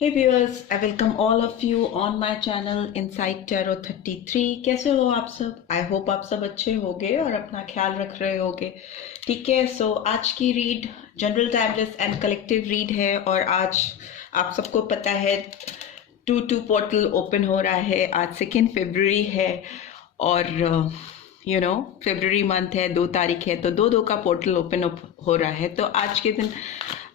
Hey viewers, I welcome all of you on my channel Insight Tarot 33। कैसे हो आप सब? आई होप आप सब अच्छे होगे और अपना ख्याल रख रहे होगे। ठीक है, सो आज की read general timeless and collective read है और आज आप सबको पता है 2-2 पोर्टल ओपन हो रहा है। आज 2 फरवरी है और फरवरी मंथ है, 2 तारीख है, तो 2-2 का पोर्टल ओपन हो रहा है। तो आज के दिन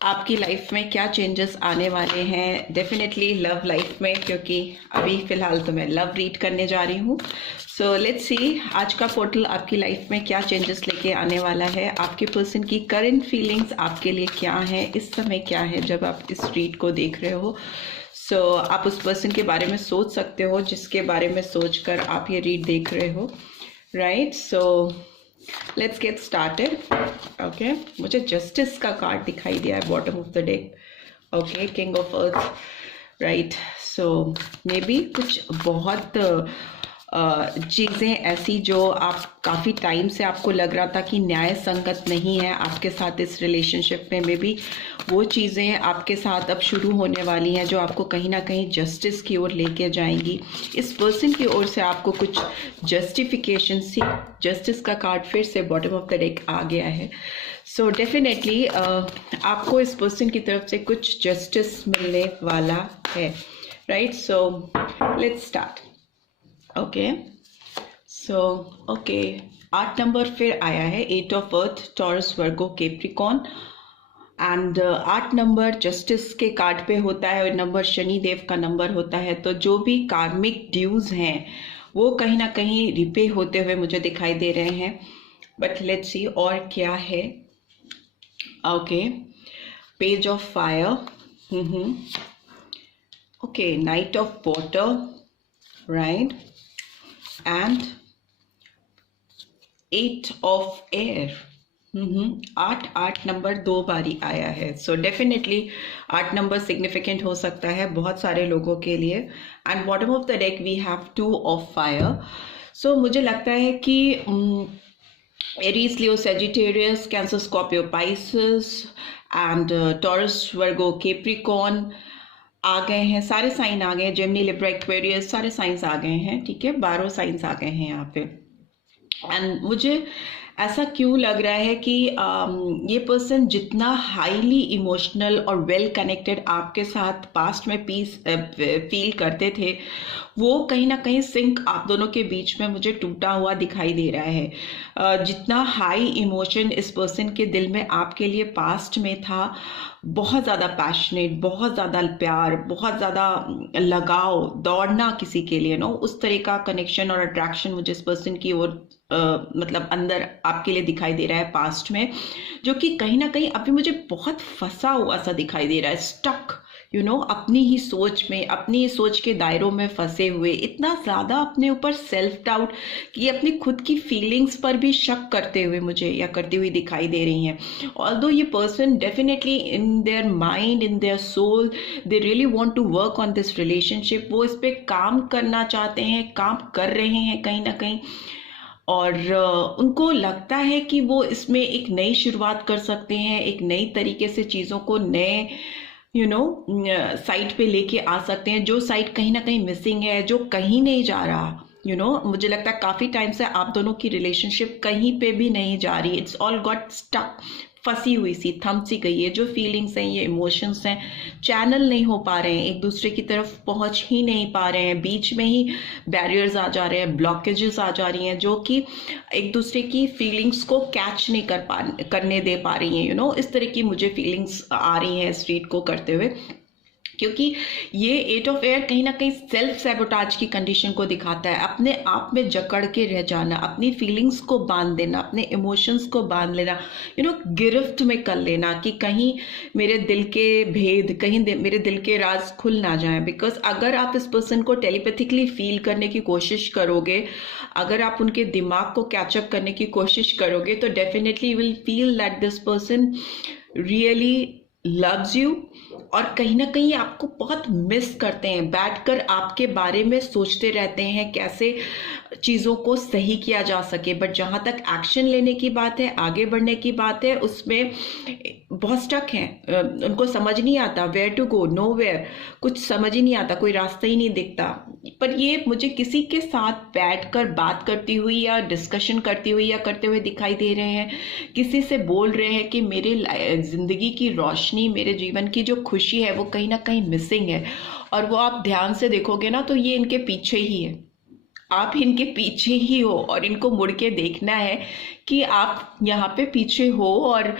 आपकी लाइफ में क्या चेंजेस आने वाले हैं? डेफिनेटली लव लाइफ में, क्योंकि अभी फिलहाल तो मैं लव रीड करने जा रही हूँ। सो लेट्स सी आज का पोर्टल आपकी लाइफ में क्या चेंजेस लेके आने वाला है। आपके पर्सन की करंट फीलिंग्स आपके लिए क्या है, इस समय क्या है जब आप इस रीड को देख रहे हो। सो आप उस पर्सन के बारे में सोच सकते हो जिसके बारे में सोचकर आप ये रीड देख रहे हो, right? So let's get started. Okay, मुझे जस्टिस का कार्ड दिखाई दिया है bottom of the deck. Okay, king of earth, right? So may be कुछ बहुत चीज़ें ऐसी जो आप काफ़ी टाइम से आपको लग रहा था कि न्याय संगत नहीं है आपके साथ इस रिलेशनशिप में, मे बी वो चीज़ें आपके साथ अब शुरू होने वाली हैं जो आपको कहीं ना कहीं जस्टिस की ओर लेके जाएंगी। इस पर्सन की ओर से आपको कुछ जस्टिफिकेशन सी, जस्टिस का कार्ड फिर से बॉटम ऑफ द डेक आ गया है। सो डेफिनेटली आपको इस पर्सन की तरफ से कुछ जस्टिस मिलने वाला है, right? So let's start. Okay, so okay, 8 number फिर आया है, 8 of earth, taurus, Virgo, Capricorn and 8 number justice के कार्ड पे होता है और नंबर शनि देव का नंबर होता है। तो जो भी कार्मिक ड्यूज हैं वो कहीं ना कहीं रिपे होते हुए मुझे दिखाई दे रहे हैं। बट लेट्स सी और क्या है। Okay, page of fire, okay, night of water, right, and 8 of air. 8 number 2 बारी आया है। सो डेफिनेटली 8 नंबर सिग्निफिकेंट हो सकता है बहुत सारे लोगों के लिए। And bottom of the deck we have 2 of fire. So मुझे लगता है कि Aries, Leo, Sagittarius, Cancer, Scorpio, Pisces and Taurus, Virgo, Capricorn आ गए हैं। सारे साइन आ गए हैं, जेमिनी, लिब्रा, एक्वेरियस, सारे साइंस आ गए हैं। ठीक है, 12 साइंस आ गए हैं यहाँ पे। एंड मुझे ऐसा क्यों लग रहा है कि ये पर्सन जितना हाईली इमोशनल और वेल कनेक्टेड आपके साथ पास्ट में पीस फील करते थे, वो कहीं ना कहीं सिंक आप दोनों के बीच में मुझे टूटा हुआ दिखाई दे रहा है। जितना हाई इमोशन इस पर्सन के दिल में आपके लिए पास्ट में था, बहुत ज़्यादा पैशनेट, बहुत ज़्यादा प्यार, बहुत ज़्यादा लगाव, दौड़ना किसी के लिए, नो, उस तरह का कनेक्शन और अट्रैक्शन मुझे इस पर्सन की ओर मतलब अंदर आपके लिए दिखाई दे रहा है पास्ट में, जो कि कहीं ना कहीं अभी मुझे बहुत फंसा हुआ सा दिखाई दे रहा है, स्टक, अपनी ही सोच में, अपनी ही सोच के दायरों में फंसे हुए, इतना ज़्यादा अपने ऊपर सेल्फ डाउट कि अपनी खुद की फीलिंग्स पर भी शक करते हुए मुझे या करती हुई दिखाई दे रही हैं। ऑल्दो ये person definitely in their mind, in their soul, they really want to work on this relationship. वो इस पर काम करना चाहते हैं, काम कर रहे हैं कहीं ना कहीं, और उनको लगता है कि वो इसमें एक नई शुरुआत कर सकते हैं, एक नई तरीके से चीज़ों को नए साइट पे लेके आ सकते हैं। जो साइट कहीं ना कहीं मिसिंग है, जो कहीं नहीं जा रहा, मुझे लगता है काफ़ी टाइम से आप दोनों की रिलेशनशिप कहीं पे भी नहीं जा रही। इट्स ऑल गॉट स्टक, फंसी हुई सी, थम सी गई है। जो फीलिंग्स हैं, ये इमोशंस हैं, चैनल नहीं हो पा रहे हैं, एक दूसरे की तरफ पहुंच ही नहीं पा रहे हैं, बीच में ही बैरियर्स आ जा रहे हैं, ब्लॉकेजेस आ जा रही हैं, जो कि एक दूसरे की फीलिंग्स को कैच नहीं करने दे पा रही हैं। इस तरह की मुझे फीलिंग्स आ रही हैं इस रीड को करते हुए, क्योंकि ये 8 ऑफ एयर कहीं ना कहीं सेल्फ सैबोटाज की कंडीशन को दिखाता है। अपने आप में जकड़ के रह जाना, अपनी फीलिंग्स को बांध देना, अपने इमोशंस को बांध लेना, गिरफ्त में कर लेना कि कहीं मेरे दिल के भेद, कहीं मेरे दिल के राज खुल ना जाए। बिकॉज अगर आप इस पर्सन को टेलीपैथिकली फील करने की कोशिश करोगे, अगर आप उनके दिमाग को कैचअप करने की कोशिश करोगे, तो definitely you will feel that this person really loves you और कहीं ना कहीं आपको बहुत मिस करते हैं, बैठकर आपके बारे में सोचते रहते हैं कैसे चीज़ों को सही किया जा सके। बट जहाँ तक एक्शन लेने की बात है, आगे बढ़ने की बात है, उसमें बहुत स्टक हैं, उनको समझ नहीं आता where to go, nowhere, कुछ समझ ही नहीं आता, कोई रास्ता ही नहीं दिखता। पर ये मुझे किसी के साथ बैठकर बात करती हुई या डिस्कशन करती हुई या करते हुए दिखाई दे रहे हैं, किसी से बोल रहे हैं कि मेरे ज़िंदगी की रोशनी, मेरे जीवन की जो खुशी है वो कहीं ना कहीं मिसिंग है। और वो आप ध्यान से देखोगे ना तो ये इनके पीछे ही है, आप इनके पीछे ही हो, और इनको मुड़ के देखना है कि आप यहाँ पे पीछे हो और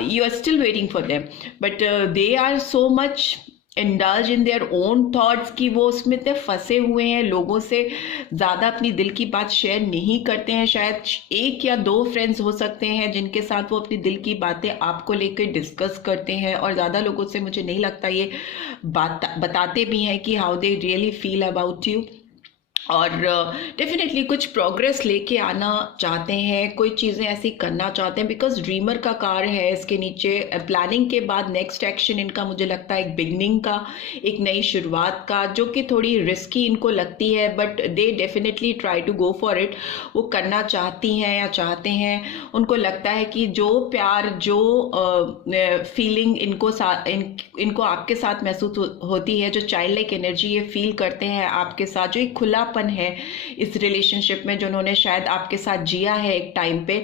you are still waiting for them, but they are so much indulge in their own thoughts कि वो उसमें इतने फंसे हुए हैं, लोगों से ज़्यादा अपनी दिल की बात शेयर नहीं करते हैं। शायद एक या दो फ्रेंड्स हो सकते हैं जिनके साथ वो अपनी दिल की बातें आपको लेकर डिस्कस करते हैं, और ज़्यादा लोगों से मुझे नहीं लगता ये बात बताते भी हैं कि how they really feel about you. और डेफिनेटली कुछ प्रोग्रेस लेके आना चाहते हैं, कोई चीज़ें ऐसी करना चाहते हैं, बिकॉज ड्रीमर का कार्ड है इसके नीचे। प्लानिंग के बाद नेक्स्ट एक्शन इनका मुझे लगता है एक बिगनिंग का, एक नई शुरुआत का, जो कि थोड़ी रिस्की इनको लगती है, but they definitely try to go for it. वो करना चाहती हैं या चाहते हैं, उनको लगता है कि जो प्यार, जो फीलिंग इनको आपके साथ महसूस होती है, जो चाइल्ड लाइक एनर्जी ये फील करते हैं आपके साथ, जो एक खुलापन है इस रिलेशनशिप में जो उन्होंने शायद आपके साथ जिया है एक टाइम पे,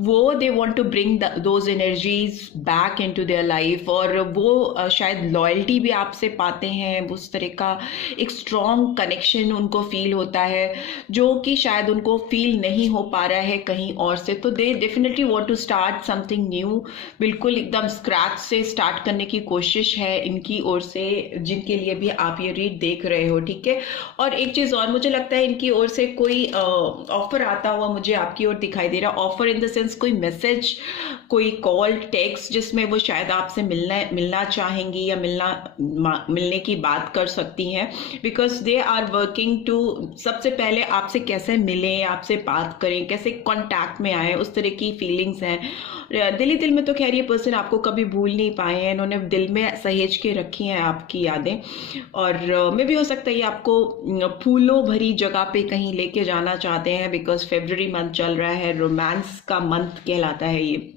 वो they want to bring those energies back into their life. और वो शायद लॉयल्टी भी आपसे पाते हैं, उस तरह का एक स्ट्रॉन्ग कनेक्शन उनको फील होता है जो कि शायद उनको फील नहीं हो पा रहा है कहीं और से। तो they definitely want to start something new, बिल्कुल एकदम स्क्रैच से स्टार्ट करने की कोशिश है इनकी ओर से, जिनके लिए भी आप ये रीड देख रहे हो, ठीक है। और एक चीज़ और, मुझे लगता है इनकी ओर से कोई ऑफर आता हुआ मुझे आपकी ओर दिखाई दे रहा। ऑफर इन द सेंस कोई मैसेज, कोई कॉल, टेक्स्ट, जिसमें वो शायद आपसे मिलना चाहेंगी या मिलने की बात कर सकती हैं, because they are working to सबसे पहले आपसे कैसे मिलें, आपसे बात करें, कैसे कांटेक्ट में आए, उस तरह की फीलिंग्स हैं। दिली दिल में तो खैर ये पर्सन आपको कभी भूल नहीं पाए हैं, इन्होंने दिल में सहेज के रखी हैं आपकी यादें। और मे भी हो सकता है ये आपको फूलों भरी जगह पे कहीं लेके जाना चाहते हैं, बिकॉज फेब्रुअरी मंथ चल रहा है, रोमांस का मंथ कहलाता है ये।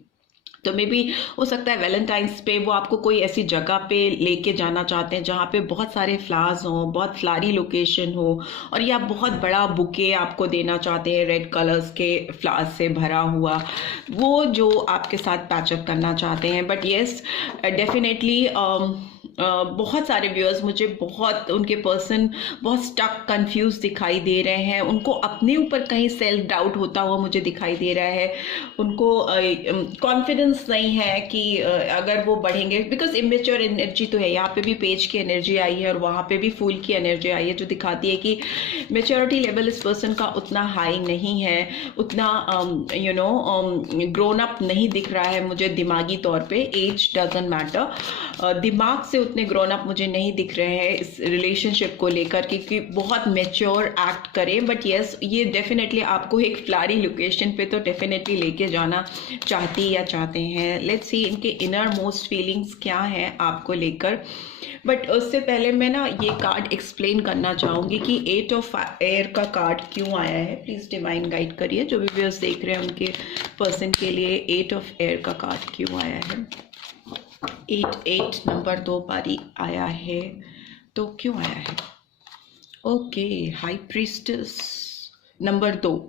तो मे भी हो सकता है वैलेंटाइंस पे वो आपको कोई ऐसी जगह पे लेके जाना चाहते हैं जहाँ पे बहुत सारे फ्लावर्स हों, बहुत फ्लारी लोकेशन हो, और या बहुत बड़ा बुके आपको देना चाहते हैं रेड कलर्स के फ्लावर्स से भरा हुआ, वो जो आपके साथ पैचअप करना चाहते हैं। बट येस, डेफिनेटली बहुत सारे व्यूअर्स मुझे बहुत, उनके पर्सन बहुत स्टक, कंफ्यूज दिखाई दे रहे हैं, उनको अपने ऊपर कहीं सेल्फ डाउट होता हुआ मुझे दिखाई दे रहा है, उनको कॉन्फिडेंस नहीं है कि अगर वो बढ़ेंगे, बिकॉज इमेच्योर एनर्जी तो है, यहाँ पे भी पेज की एनर्जी आई है और वहाँ पे भी फूल की एनर्जी आई है, जो दिखाती है कि मेच्योरिटी लेवल इस पर्सन का उतना हाई नहीं है, उतना ग्रोन अप नहीं दिख रहा है मुझे दिमागी तौर पे। एज डजंट मैटर, दिमाग से उतने ग्रोन अप मुझे नहीं दिख रहे हैं इस रिलेशनशिप को लेकर कि बहुत मेच्योर एक्ट करें। बट येस, ये डेफिनेटली आपको एक फ्लारी लोकेशन पे तो डेफिनेटली लेके जाना चाहती या चाहते हैं। लेट्स सी इनके इनर मोस्ट फीलिंग्स क्या हैं आपको लेकर। बट उससे पहले मैं ना ये कार्ड एक्सप्लेन करना चाहूँगी कि 8 ऑफ एयर का कार्ड क्यों आया है। प्लीज़ डिवाइन गाइड करिए, जो भी व्यूअर्स देख रहे हैं उनके पर्सन के लिए 8 ऑफ एयर का कार्ड क्यों आया है। 8 नंबर 2 बारी आया है, तो क्यों आया है? ओके, हाई प्रीस्टेस नंबर 2,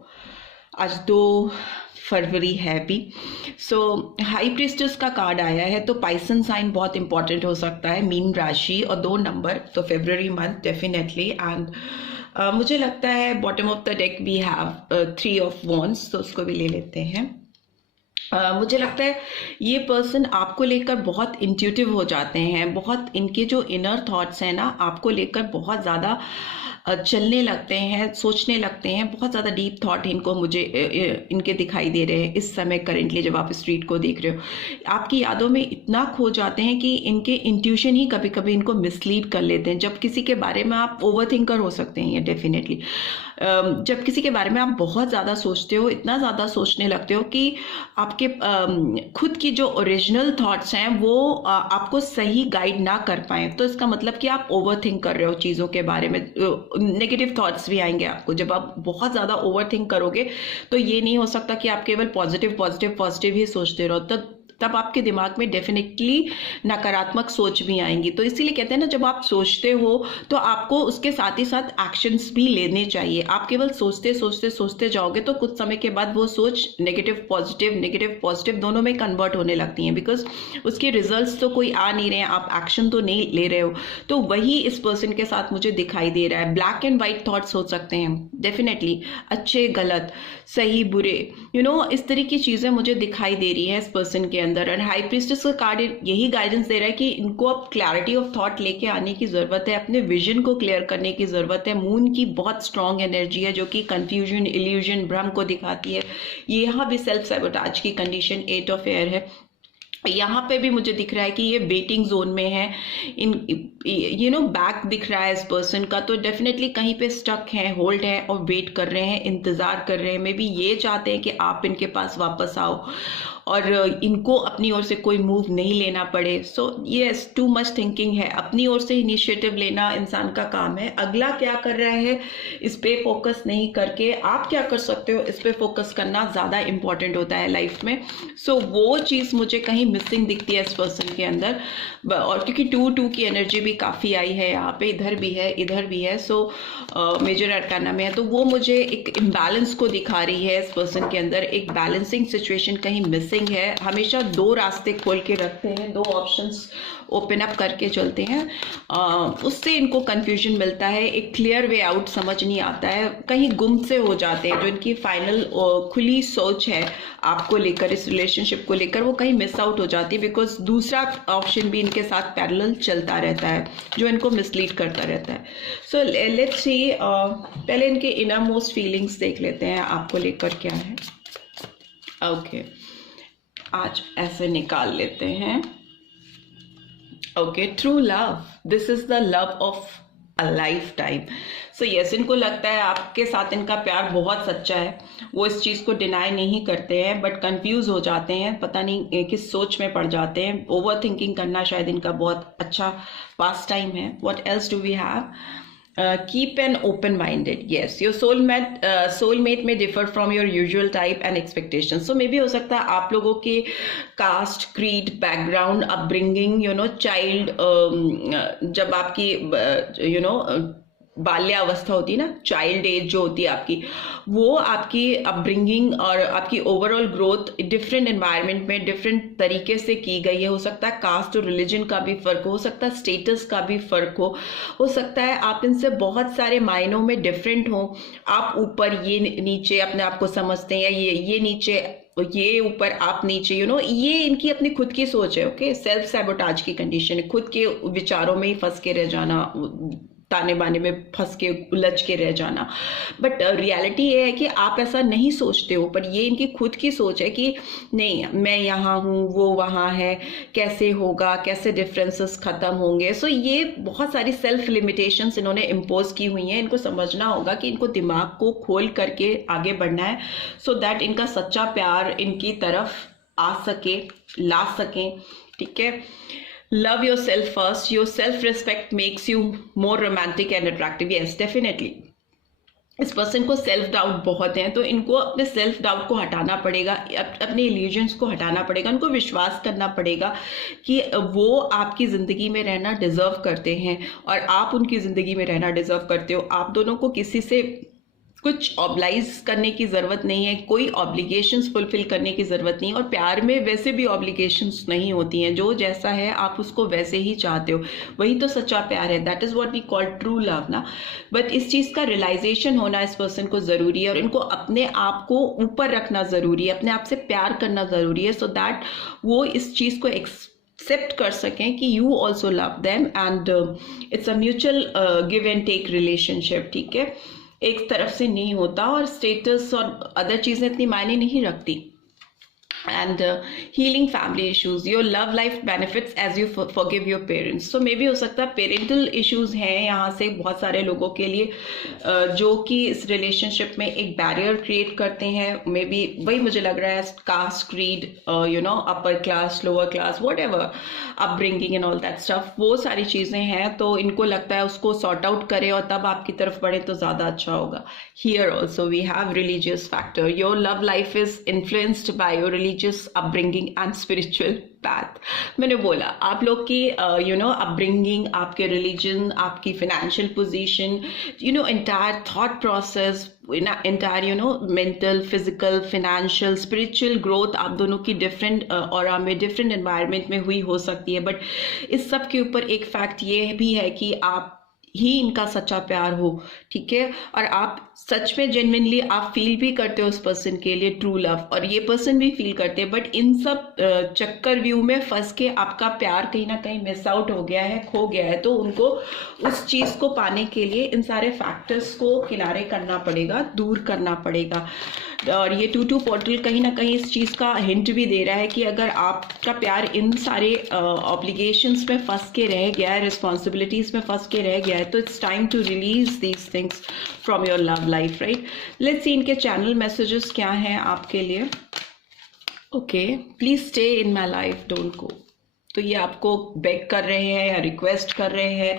आज 2 फरवरी है भी। सो हाई प्रीस्टेस का कार्ड आया है, तो पाइसन साइन बहुत इंपॉर्टेंट हो सकता है, मीन राशि और 2 नंबर, तो फेब्रुअरी मंथ डेफिनेटली। एंड मुझे लगता है bottom of the deck we have 3 of wands, तो उसको भी ले लेते हैं। मुझे लगता है ये पर्सन आपको लेकर बहुत इंट्यूटिव हो जाते हैं, बहुत इनके जो इनर थॉट्स हैं ना आपको लेकर बहुत ज़्यादा चलने लगते हैं, सोचने लगते हैं, बहुत ज़्यादा डीप थॉट इनको मुझे इनके दिखाई दे रहे हैं इस समय करेंटली जब आप इस रीड को देख रहे हो। आपकी यादों में इतना खो जाते हैं कि इनके इंट्यूशन ही कभी कभी इनको मिसलीड कर लेते हैं। जब किसी के बारे में आप ओवर थिंकर हो सकते हैं, ये डेफिनेटली जब किसी के बारे में आप बहुत ज़्यादा सोचते हो, इतना ज़्यादा सोचने लगते हो कि आपके खुद की जो ओरिजिनल थॉट्स हैं वो आपको सही गाइड ना कर पाए, तो इसका मतलब कि आप ओवर थिंक कर रहे हो चीज़ों के बारे में। नेगेटिव थॉट्स भी आएंगे आपको जब आप बहुत ज़्यादा ओवर थिंक करोगे। तो ये नहीं हो सकता कि आप केवल पॉजिटिव पॉजिटिव पॉजिटिव ही सोचते रहो, तब तब आपके दिमाग में डेफिनेटली नकारात्मक सोच भी आएंगी। तो इसीलिए कहते हैं ना, जब आप सोचते हो तो आपको उसके साथ ही साथ एक्शंस भी लेने चाहिए। आप केवल सोचते सोचते सोचते जाओगे तो कुछ समय के बाद वो सोच नेगेटिव पॉजिटिव दोनों में कन्वर्ट होने लगती हैं, बिकॉज उसके रिजल्ट्स तो कोई आ नहीं रहे हैं, आप एक्शन तो नहीं ले रहे हो। तो वही इस पर्सन के साथ मुझे दिखाई दे रहा है। ब्लैक एंड व्हाइट थॉट्स हो सकते हैं डेफिनेटली, अच्छे गलत, सही बुरे, इस तरह की चीजें मुझे दिखाई दे रही है इस पर्सन के अंदर। एंड हाई प्रीस्टेस का कार्ड यही गाइडेंस दे रहा है कि इनको अब क्लैरिटी ऑफ थॉट लेके आने की जरूरत है, अपने विजन को क्लियर करने की जरूरत है। मून की बहुत स्ट्रांग एनर्जी है जो कि कंफ्यूजन, इल्यूजन, भ्रम को दिखाती है। ये यहाँ भी सेल्फ सैबोटाज की कंडीशन 8 ऑफ एयर है। यहाँ पे भी मुझे दिख रहा है कि ये वेटिंग जोन में है, बैक दिख रहा है इस पर्सन का, तो डेफिनेटली कहीं पे स्टक है, होल्ड है और वेट कर रहे हैं, इंतजार कर रहे हैं। मे बी ये चाहते हैं कि आप इनके पास वापस आओ और इनको अपनी ओर से कोई मूव नहीं लेना पड़े। So yes, too much thinking है, अपनी ओर से इनिशिएटिव लेना इंसान का काम है। अगला क्या कर रहा है इस पे फोकस नहीं करके आप क्या कर सकते हो, इस पे फोकस करना ज्यादा इंपॉर्टेंट होता है लाइफ में। सो वो चीज मुझे कहीं मिसिंग दिखती है इस पर्सन के अंदर। और क्योंकि 2 की एनर्जी भी काफी आई है यहाँ पे, इधर भी है इधर भी है, सो मेजर अरकाना में है, तो वो मुझे एक इम्बैलेंस को दिखा रही है इस पर्सन के अंदर। एक बैलेंसिंग सिचुएशन कहीं मिसिंग है। हमेशा 2 रास्ते खोल के रखते हैं, 2 ऑप्शंस ओपन अप करके चलते हैं, उससे इनको कंफ्यूजन मिलता है, एक क्लियर वे आउट समझ नहीं आता है, कहीं गुम से हो जाते हैं। जो इनकी फाइनल खुली सोच है आपको लेकर, इस रिलेशनशिप को लेकर, वो कहीं मिस आउट हो जाती है, बिकॉज दूसरा ऑप्शन भी इनके साथ पैरेलल चलता रहता है जो इनको मिसलीड करता रहता है। सो लेट्स सी, पहले इनके इनर मोस्ट फीलिंग्स देख लेते हैं आपको लेकर क्या है। ओके, आज ऐसे निकाल लेते हैं। Okay, true love, this is the love of a life time. So yes, इनको लगता है आपके साथ इनका प्यार बहुत सच्चा है, वो इस चीज को डिनाई नहीं करते हैं, बट कंफ्यूज हो जाते हैं, पता नहीं किस सोच में पड़ जाते हैं। ओवर थिंकिंग करना शायद इनका बहुत अच्छा पास टाइम है। What else do we have? Keep an open minded. Yes, your soulmate may differ from your usual type and expectations. So maybe हो सकता है आप लोगों के caste, creed, background, upbringing, child, जब आपकी बाल्यावस्था होती है ना, चाइल्ड एज जो होती है आपकी, वो आपकी अपब्रिंगिंग और आपकी ओवरऑल ग्रोथ डिफरेंट एनवायरनमेंट में डिफरेंट तरीके से की गई है। हो सकता है कास्ट और रिलीजन का भी फर्क हो सकता है स्टेटस का भी फर्क हो सकता है आप इनसे बहुत सारे मायनों में डिफरेंट हो। आप ऊपर, ये नीचे अपने आप को समझते हैं, ये नीचे, ये ऊपर, आप नीचे, ये इनकी अपनी खुद की सोच है। ओके, सेल्फ सैबोटाज की कंडीशन है, खुद के विचारों में ही फंस के रह जाना, ताने बाने में फंस के उलझ के रह जाना। बट रियलिटी ये है कि आप ऐसा नहीं सोचते हो, पर ये इनकी खुद की सोच है कि नहीं, मैं यहाँ हूँ, वो वहाँ है, कैसे होगा, कैसे डिफरेंसेस खत्म होंगे। सो ये बहुत सारी सेल्फ लिमिटेशंस इन्होंने इम्पोज की हुई हैं। इनको समझना होगा कि इनको दिमाग को खोल करके आगे बढ़ना है, सो दैट इनका सच्चा प्यार इनकी तरफ आ सके, ला सके। ठीक है, love yourself first. Your self-respect makes you more romantic and attractive. Yes, definitely. इस पर्सन को सेल्फ डाउट बहुत है, तो इनको अपने सेल्फ डाउट को हटाना पड़ेगा, अपने इल्यूजन्स को हटाना पड़ेगा, उनको विश्वास करना पड़ेगा कि वो आपकी ज़िंदगी में रहना डिजर्व करते हैं और आप उनकी ज़िंदगी में रहना डिजर्व करते हो। आप दोनों को किसी से कुछ ऑब्लाइज करने की ज़रूरत नहीं है, कोई ऑब्लिगेशंस फुलफिल करने की ज़रूरत नहीं है। और प्यार में वैसे भी ऑब्लिगेशंस नहीं होती हैं, जो जैसा है आप उसको वैसे ही चाहते हो, वही तो सच्चा प्यार है। That is what we call true love ना। बट इस चीज़ का रियलाइजेशन होना इस पर्सन को ज़रूरी है और इनको अपने आप को ऊपर रखना ज़रूरी है, अपने आप से प्यार करना ज़रूरी है, सो दैट वो इस चीज़ को एक्सेप्ट कर सकें कि you also love them and it's a mutual give and take relationship. ठीक है, एक तरफ से नहीं होता और स्टेटस और अदर चीजें इतनी मायने नहीं रखती। and healing family issues, your love life benefits as you forgive your parents. So maybe हो सकता है पेरेंटल इश्यूज हैं यहाँ से बहुत सारे लोगों के लिए, जो कि इस रिलेशनशिप में एक बैरियर क्रिएट करते हैं। मे बी वही मुझे लग रहा है, caste, creed, upper class, lower class, whatever, upbringing and all that stuff, वो सारी चीजें हैं। तो इनको लगता है उसको सॉर्ट आउट करें और तब आपकी तरफ बढ़े तो ज्यादा अच्छा होगा। Here also we have religious factor, your love life is influenced by your religious upbringing and spiritual path. मैंने बोला आप लोग की अपब्रिंगिंग, आपके रिलीजन, आपकी financial position, entire thought process, entire mental, physical, financial, spiritual growth आप दोनों की डिफरेंट और में डिफरेंट एनवायरनमेंट में हुई हो सकती है। बट इस सब के ऊपर एक फैक्ट ये भी है कि आप ही इनका सच्चा प्यार हो, ठीक है, और आप सच में जेन्युइनली आप फील भी करते हो उस पर्सन के लिए ट्रू लव, और ये पर्सन भी फील करते हैं। बट इन सब चक्कर व्यू में फंस के आपका प्यार कहीं ना कहीं मिस आउट हो गया है, खो गया है। तो उनको उस चीज़ को पाने के लिए इन सारे फैक्टर्स को किनारे करना पड़ेगा, दूर करना पड़ेगा। और ये 2-2 पोर्टल कहीं ना कहीं इस चीज़ का हिंट भी दे रहा है कि अगर आपका प्यार इन सारे ऑब्लिगेशंस में फंस के रह गया है, रिस्पॉन्सिबिलिटीज़ में फंस के रह गया है, तो it's time to release these things from your love life, right. Let's see इनके चैनल मैसेजेस क्या हैं आपके लिए। Okay, please stay in my life, don't go. तो ये आपको बेग कर रहे हैं या रिक्वेस्ट कर रहे हैं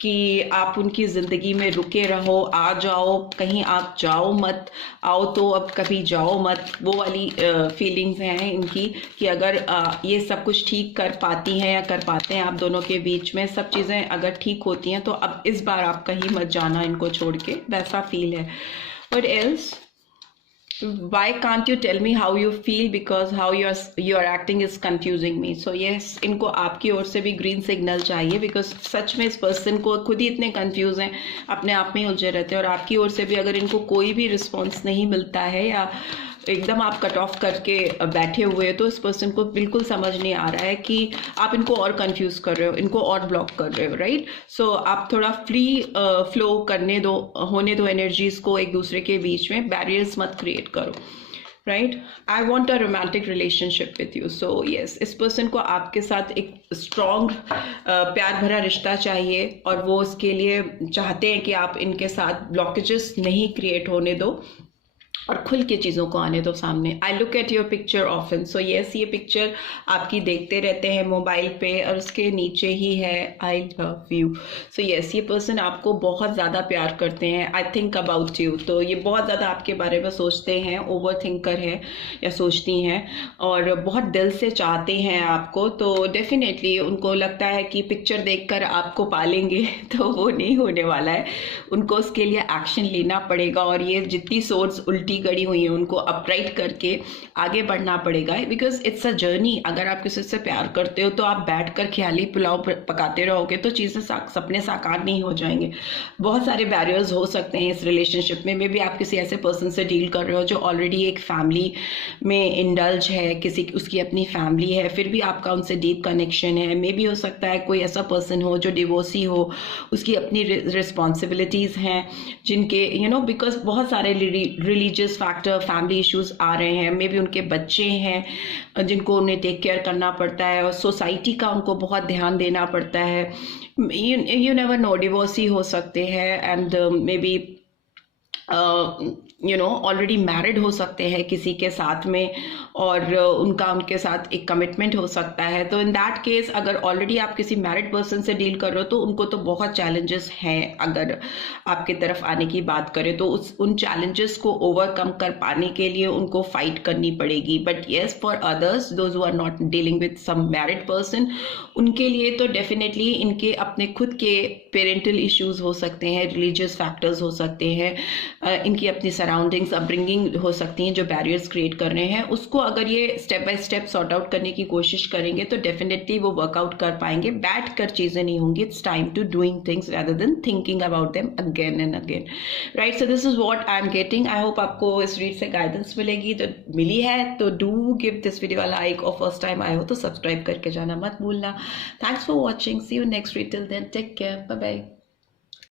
कि आप उनकी ज़िंदगी में रुके रहो, आ जाओ, कहीं आप जाओ मत, आओ तो अब कभी जाओ मत। वो वाली फीलिंग्स हैं इनकी कि अगर ये सब कुछ ठीक कर पाती हैं या कर पाते हैं आप दोनों के बीच में, सब चीज़ें अगर ठीक होती हैं तो अब इस बार आप कहीं मत जाना इनको छोड़ के, वैसा फील है। But else why can't you tell me how you feel, because how you are acting is confusing me. So yes, इनको आपकी ओर से भी ग्रीन सिग्नल चाहिए, बिकॉज सच में इस पर्सन को खुद ही इतने कंफ्यूज हैं, अपने आप में ही उलझे रहते हैं, और आपकी ओर से भी अगर इनको कोई भी रिस्पॉन्स नहीं मिलता है या एकदम आप कट ऑफ करके बैठे हुए, तो इस पर्सन को बिल्कुल समझ नहीं आ रहा है कि आप इनको और कंफ्यूज कर रहे हो, इनको और ब्लॉक कर रहे हो, राइट। सो आप थोड़ा फ्री फ्लो करने दो, होने दो एनर्जीज को एक दूसरे के बीच में, बैरियर्स मत क्रिएट करो, right. I want a romantic relationship with you. So yes, इस पर्सन को आपके साथ एक स्ट्रॉन्ग प्यार भरा रिश्ता चाहिए, और वो उसके लिए चाहते हैं कि आप इनके साथ ब्लॉकेजेस नहीं क्रिएट होने दो और खुल के चीज़ों को आने दो सामने। I look at your picture often. So yes, ये पिक्चर आपकी देखते रहते हैं मोबाइल पे, और उसके नीचे ही है I love you. So yes, ये पर्सन आपको बहुत ज़्यादा प्यार करते हैं। आई थिंक अबाउट यू, तो ये बहुत ज़्यादा आपके बारे में सोचते हैं, ओवर थिंकर है या सोचती हैं, और बहुत दिल से चाहते हैं आपको। तो डेफिनेटली उनको लगता है कि पिक्चर देखकर आपको पालेंगे, तो वो नहीं होने वाला है। उनको उसके लिए एक्शन लेना पड़ेगा, और ये जितनी सोर्स उल्टी गड़ी हुई है उनको अपराइट करके आगे बढ़ना पड़ेगा, बिकॉज इट्स अ जर्नी। अगर आप किसी से प्यार करते हो तो आप बैठकर ख्याली पुलाव पकाते रहोगे तो चीज़ें सपने साकार नहीं हो जाएंगे। बहुत सारे बैरियर्स हो सकते हैं इस रिलेशनशिप में। मे बी आप किसी ऐसे पर्सन से डील कर रहे हो जो ऑलरेडी एक फैमिली में इंडल्ज है, किसी उसकी अपनी फैमिली है, फिर भी आपका उनसे डीप कनेक्शन है। मे बी हो सकता है कोई ऐसा पर्सन हो जो डिवोर्सी हो, उसकी अपनी रिस्पॉन्सिबिलिटीज़ हैं जिनके बिकॉज बहुत सारे रिलीजियस फैक्टर, फैमिली इश्यूज आ रहे हैं। मे बी उनके बच्चे हैं जिनको उन्हें टेक केयर करना पड़ता है, और सोसाइटी का उनको बहुत ध्यान देना पड़ता है। यू नेवर नो, डिवोर्सी हो सकते हैं, and may be already married हो सकते हैं किसी के साथ में, और उनका उनके साथ एक कमिटमेंट हो सकता है। तो इन दैट केस अगर ऑलरेडी आप किसी मैरिड पर्सन से डील कर रहे हो तो उनको तो बहुत चैलेंजेस हैं। अगर आपके तरफ आने की बात करें तो उन चैलेंजेस को ओवरकम कर पाने के लिए उनको फाइट करनी पड़ेगी। But yes, for others those who are not dealing with some married person, उनके लिए तो डेफिनेटली इनके अपने खुद के पेरेंटल इश्यूज हो सकते हैं, रिलीजियस फैक्टर्स हो सकते हैं, इनकी अपनी सराउंडिंग्स, अपब्रिंगिंग हो सकती हैं जो बैरियर्स क्रिएट कर रहे हैं। उसको अगर ये step by step sort out करने की कोशिश करेंगे तो डेफिनेटली वो वर्कआउट कर पाएंगे। बैठ कर चीज़ें नहीं होंगी। It's time to doing things rather than thinking about them again and again, right. So this is what I am getting. I hope आपको इस रीड से गाइडेंस मिलेगी। तो मिली है तो do give this video a like, और first time आए हो तो सब्सक्राइब करके जाना मत भूलना। Thanks for watching, see you next read, till then take care, bye bye.